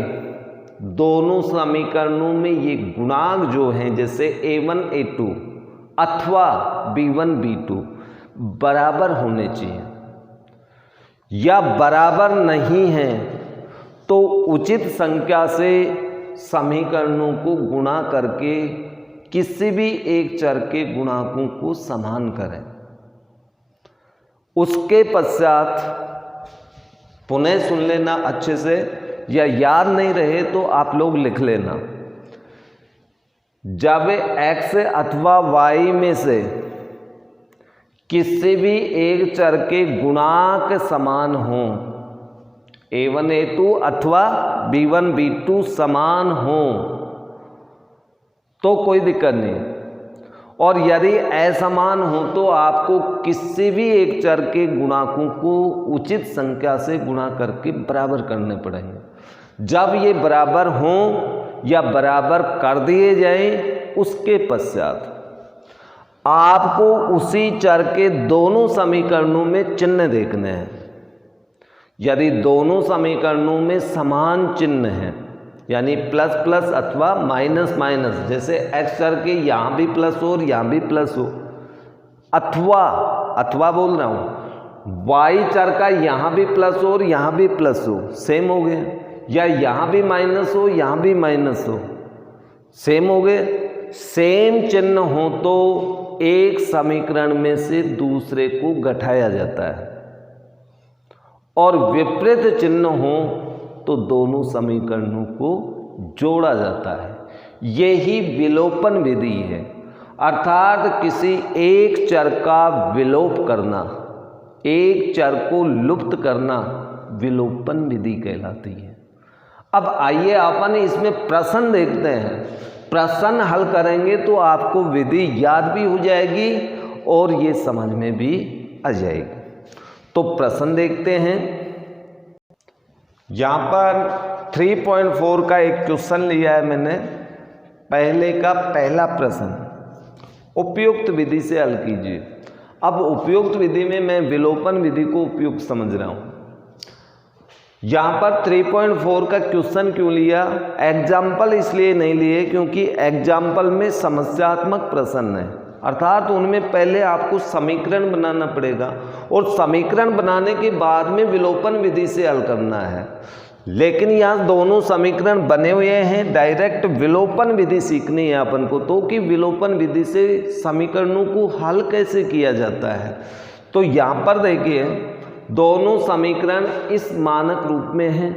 दोनों समीकरणों में ये गुणांक जो हैं जैसे a1 a2 अथवा b1 b2 बराबर होने चाहिए, या बराबर नहीं है तो उचित संख्या से समीकरणों को गुणा करके किसी भी एक चर के गुणांकों को समान करें। उसके पश्चात पुनः सुन लेना अच्छे से, या याद नहीं रहे तो आप लोग लिख लेना। जब x अथवा y में से किसी भी एक चर के गुणांक समान हो, a1 a2 अथवा b1 b2 समान हो तो कोई दिक्कत नहीं, और यदि असमान हो तो आपको किसी भी एक चर के गुणांकों को उचित संख्या से गुणा करके बराबर करने पड़ेंगे। जब ये बराबर हों या बराबर कर दिए जाएं, उसके पश्चात आपको उसी चर के दोनों समीकरणों में चिन्ह देखने हैं। यदि दोनों समीकरणों में समान चिन्ह हैं, यानी प्लस प्लस अथवा माइनस माइनस, जैसे x चर के यहाँ भी प्लस हो और यहाँ भी प्लस हो, अथवा बोल रहा हूँ y चर का यहाँ भी प्लस हो और यहाँ भी प्लस हो, सेम हो गए, या यहाँ भी माइनस हो यहाँ भी माइनस हो, सेम हो गए। सेम चिन्ह हो तो एक समीकरण में से दूसरे को घटाया जाता है, और विपरीत चिन्ह हो तो दोनों समीकरणों को जोड़ा जाता है। ये ही विलोपन विधि है, अर्थात किसी एक चर का विलोप करना, एक चर को लुप्त करना विलोपन विधि कहलाती है। अब आइए अपन इसमें प्रश्न देखते हैं। प्रश्न हल करेंगे तो आपको विधि याद भी हो जाएगी और ये समझ में भी आ जाएगी। तो प्रश्न देखते हैं। यहाँ पर 3.4 का एक क्वेश्चन लिया है मैंने। पहले का पहला प्रश्न, उपयुक्त विधि से हल कीजिए। अब उपयुक्त विधि में मैं विलोपन विधि को उपयुक्त समझ रहा हूँ। यहाँ पर 3.4 का क्वेश्चन क्यों लिया? एग्जाम्पल इसलिए नहीं लिए क्योंकि एग्जाम्पल में समस्यात्मक प्रश्न है, अर्थात उनमें पहले आपको समीकरण बनाना पड़ेगा और समीकरण बनाने के बाद में विलोपन विधि से हल करना है। लेकिन यहाँ दोनों समीकरण बने हुए हैं, डायरेक्ट विलोपन विधि सीखनी है अपन को, तो कि विलोपन विधि से समीकरणों को हल कैसे किया जाता है। तो यहाँ पर देखिए दोनों समीकरण इस मानक रूप में हैं।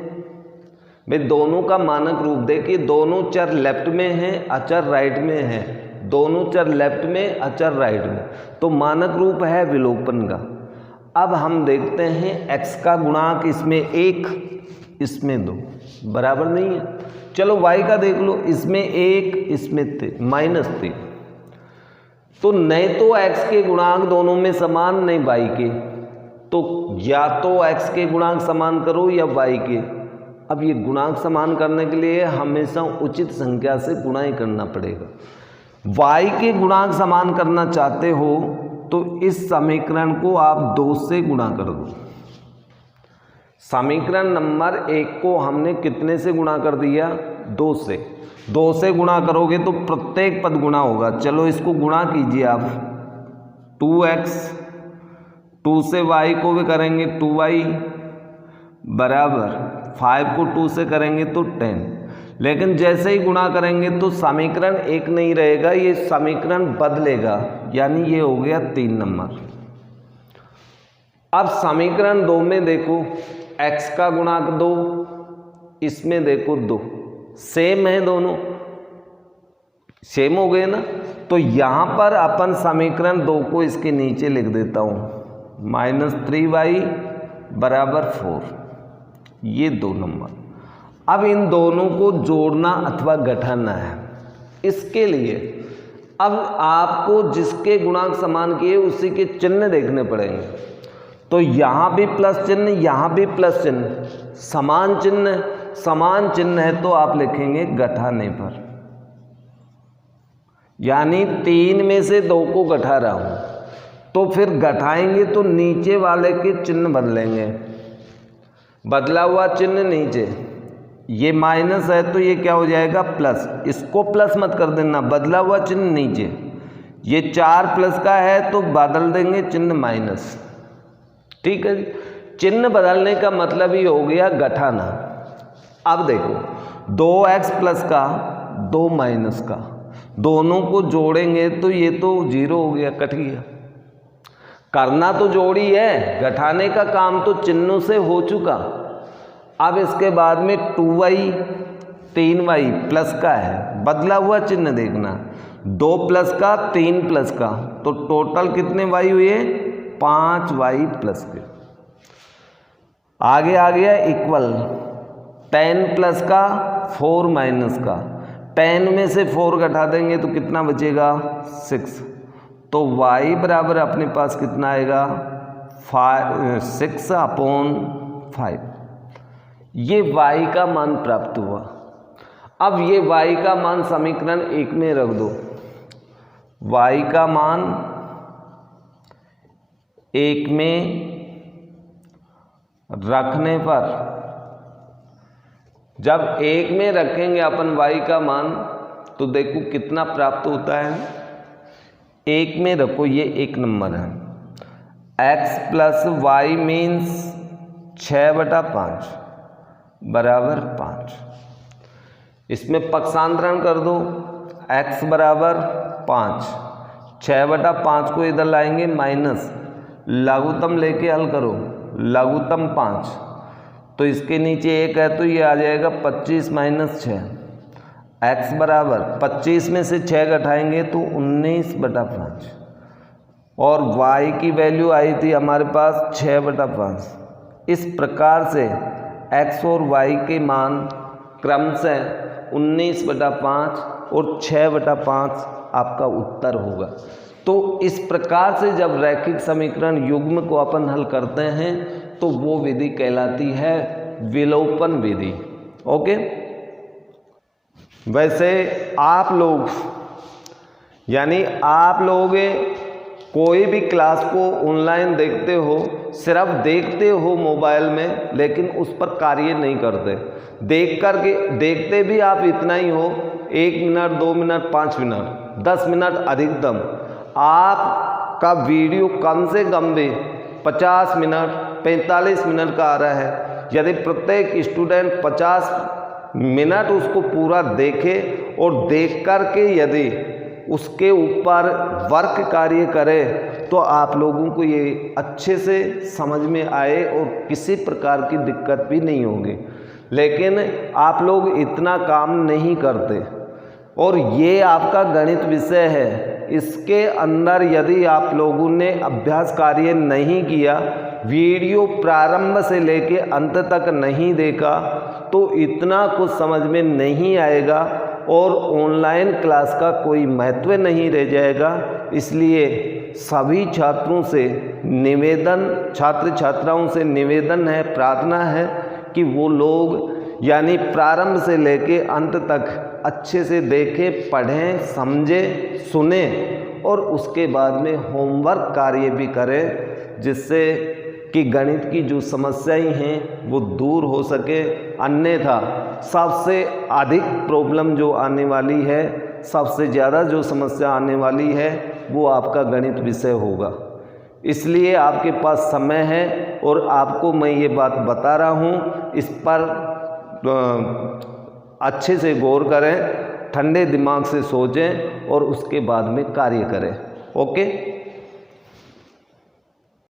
भाई दोनों का मानक रूप देखिए, दोनों चर लेफ्ट में हैं, अचर राइट में है। दोनों चर लेफ्ट में, अचर राइट में, तो मानक रूप है विलोपन का। अब हम देखते हैं x का गुणांक इसमें 1, इसमें 2 बराबर नहीं है। चलो y का देख लो, इसमें 1, इसमें -3। तो नहीं तो x के गुणांक दोनों में समान, नहीं y के, तो या तो x के गुणांक समान करो या y के। अब ये गुणांक समान करने के लिए हमेशा उचित संख्या से गुणा ही करना पड़ेगा। y के गुणांक समान करना चाहते हो तो इस समीकरण को आप 2 से गुणा कर दो। समीकरण नंबर 1 को हमने कितने से गुणा कर दिया? 2 से। 2 से गुणा करोगे तो प्रत्येक पद गुणा होगा। चलो इसको गुणा कीजिए आप। 2x, 2 से y को भी करेंगे 2y बराबर 5 को 2 से करेंगे तो 10। लेकिन जैसे ही गुणा करेंगे तो समीकरण 1 नहीं रहेगा, ये समीकरण बदलेगा, यानी ये हो गया 3 नंबर। अब समीकरण 2 में देखो x का गुणांक 2, इसमें देखो 2, सेम है, दोनों सेम हो गए ना। तो यहाँ पर अपन समीकरण 2 को इसके नीचे लिख देता हूँ, -3y बराबर 4, ये 2 नंबर। अब इन दोनों को जोड़ना अथवा घटाना है। इसके लिए अब आपको जिसके गुणांक समान किए उसी के चिन्ह देखने पड़ेंगे। तो यहाँ भी प्लस चिन्ह, यहाँ भी प्लस चिन्ह, समान चिन्ह, समान चिन्ह है तो आप लिखेंगे घटाने पर, यानी 3 में से 2 को घटा रहा हूँ, तो फिर घटाएंगे तो नीचे वाले के चिन्ह बदलेंगे। बदला हुआ चिन्ह नीचे, ये माइनस है तो ये क्या हो जाएगा प्लस, इसको प्लस मत कर देना, बदला हुआ चिन्ह नीचे। ये 4 प्लस का है तो बदल देंगे चिन्ह माइनस। ठीक है, चिन्ह बदलने का मतलब ही हो गया घटाना। अब देखो 2x प्लस का 2 माइनस का, दोनों को जोड़ेंगे तो ये तो 0 हो गया, कट गया। करना तो जोड़ी है, घटाने का काम तो चिन्हों से हो चुका। अब इसके बाद में 2y 3y प्लस का है, बदला हुआ चिन्ह देखना, 2 प्लस का 3 प्लस का, तो टोटल कितने y हुए? 5y प्लस के। आगे आ गया इक्वल 10 प्लस का 4 माइनस का, 10 में से 4 घटा देंगे तो कितना बचेगा? 6। तो y बराबर अपने पास कितना आएगा? 6/5। ये y का मान प्राप्त हुआ। अब ये y का मान समीकरण 1 में रख दो। y का मान 1 में रखने पर, जब 1 में रखेंगे अपन y का मान तो देखो कितना प्राप्त होता है। 1 में रखो, ये 1 नंबर है। x प्लस वाई मीन्स 6/5 बराबर 5। इसमें पक्षांतरण कर दो, x बराबर 5, 6/5 को इधर लाएंगे माइनस, लघुत्तम लेके हल करो, लघुत्तम 5, तो इसके नीचे 1 है तो ये आ जाएगा 25 - 6। x बराबर 25 में से 6 घटाएंगे तो 19/5 और y की वैल्यू आई थी हमारे पास 6/5। इस प्रकार से x और y के मान क्रमशः 19/5 और 6/5 आपका उत्तर होगा। तो इस प्रकार से जब रैखिक समीकरण युग्म को अपन हल करते हैं तो वो विधि कहलाती है विलोपन विधि। ओके, वैसे आप लोग यानी आप लोग कोई भी क्लास को ऑनलाइन देखते हो, सिर्फ देखते हो मोबाइल में, लेकिन उस पर कार्य नहीं करते। देख कर के देखते भी आप इतना ही हो, 1 मिनट 2 मिनट 5 मिनट 10 मिनट अधिकतम। आपका वीडियो कम से कम भी 50 मिनट 45 मिनट का आ रहा है। यदि प्रत्येक स्टूडेंट 50 मिनट उसको पूरा देखे और देख कर के यदि उसके ऊपर वर्क कार्य करे तो आप लोगों को ये अच्छे से समझ में आए और किसी प्रकार की दिक्कत भी नहीं होगी। लेकिन आप लोग इतना काम नहीं करते और ये आपका गणित विषय है, इसके अंदर यदि आप लोगों ने अभ्यास कार्य नहीं किया, वीडियो प्रारंभ से लेके अंत तक नहीं देखा तो इतना कुछ समझ में नहीं आएगा और ऑनलाइन क्लास का कोई महत्व नहीं रह जाएगा। इसलिए सभी छात्रों से निवेदन, छात्र छात्राओं से निवेदन है, प्रार्थना है कि वो लोग यानी प्रारंभ से लेके अंत तक अच्छे से देखें, पढ़ें, समझें, सुने और उसके बाद में होमवर्क कार्य भी करें, जिससे कि गणित की जो समस्याएं हैं वो दूर हो सके। अन्यथा सबसे अधिक प्रॉब्लम जो आने वाली है, सबसे ज़्यादा जो समस्या आने वाली है वो आपका गणित विषय होगा। इसलिए आपके पास समय है और आपको मैं ये बात बता रहा हूँ, इस पर अच्छे से गौर करें, ठंडे दिमाग से सोचें और उसके बाद में कार्य करें। ओके।